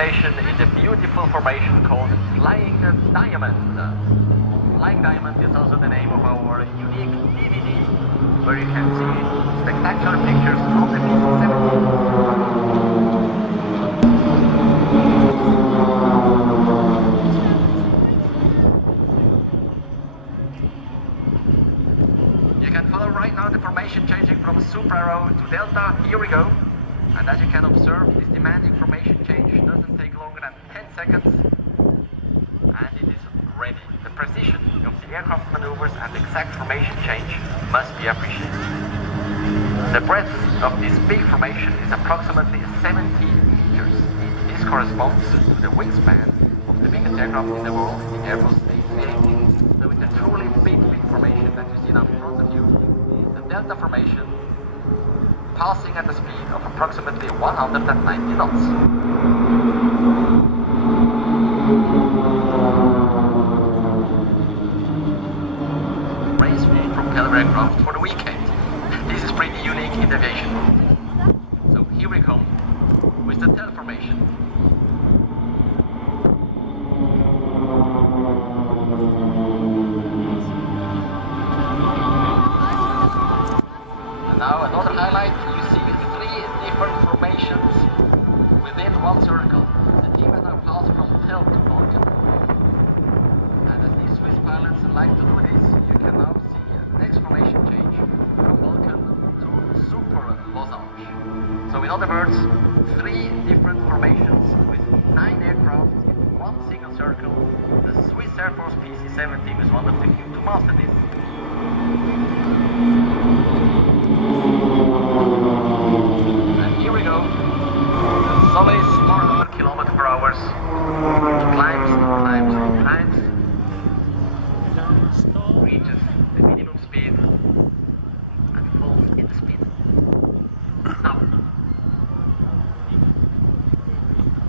presentation in the beautiful formation called Flying Diamond. Flying Diamond is also the name of our unique DVD, where you can see spectacular pictures of the PC-7. You can follow right now the formation changing from Super Arrow to Delta. Here we go. And as you can observe, this demanding formation change doesn't take longer than 10 seconds. And it is ready. The precision of the aircraft maneuvers and exact formation change must be appreciated. The breadth of this big formation is approximately 17 meters. This corresponds to the wingspan of the biggest aircraft in the world, the Airbus A380. So it's a truly big formation that you see now in front of you. The Delta formation, passing at a speed of approximately 190 knots. Race propeller aircraft for the weekend. This is pretty unique in aviation. So here we come with the tail formation. And now another highlight, you see 3 different formations within one circle. The team has now passed from tail to Vulcan. And as these Swiss pilots like to do this, you can now see the next formation change from Vulcan to Super Losange. So in other words, 3 different formations with 9 aircraft in one single circle. The Swiss Air Force PC-7 team is one of the few to master this. And here we go. The solid 400 km per hour. It climbs, it climbs, it climbs. Reaches the minimum speed and falls into speed. Now.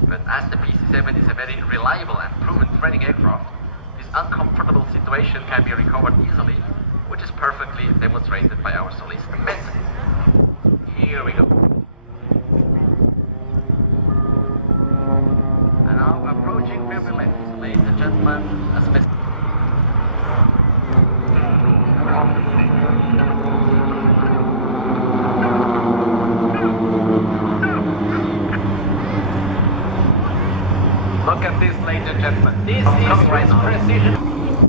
But as the PC-7 is a very reliable and proven training aircraft, this uncomfortable situation can be recovered easily, which is perfectly demonstrated by our solist Benson. Here we go. And now approaching very left, ladies and gentlemen, a special. Look at this, ladies and gentlemen. This is precision.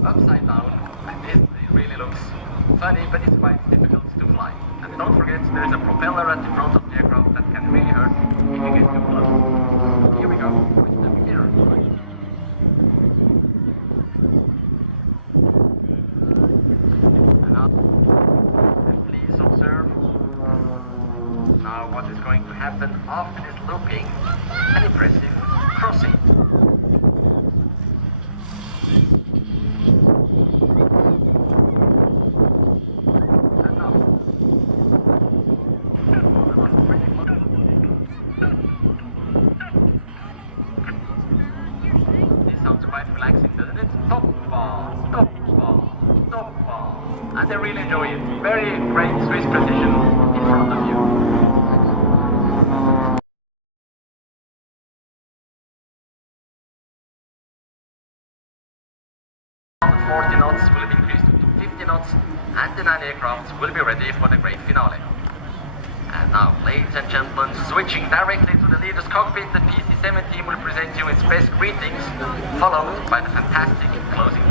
Upside down. It really looks funny, but it's quite difficult to fly. And don't forget, there is a propeller at the front of the aircraft that can really hurt if you get too close. Here we go with the mirror. And please observe now what is going to happen after this looping and impressive crossing. Relaxing, doesn't it? Top ball, top ball, top ball. And they really enjoy it. Very great Swiss precision in front of you. 40 knots will be increased to 50 knots, and the 9 aircrafts will be ready for the great finale. And now, ladies and gentlemen, switching directly to the leader's cockpit, the PC-7 team will present you its best greetings, followed by the fantastic closing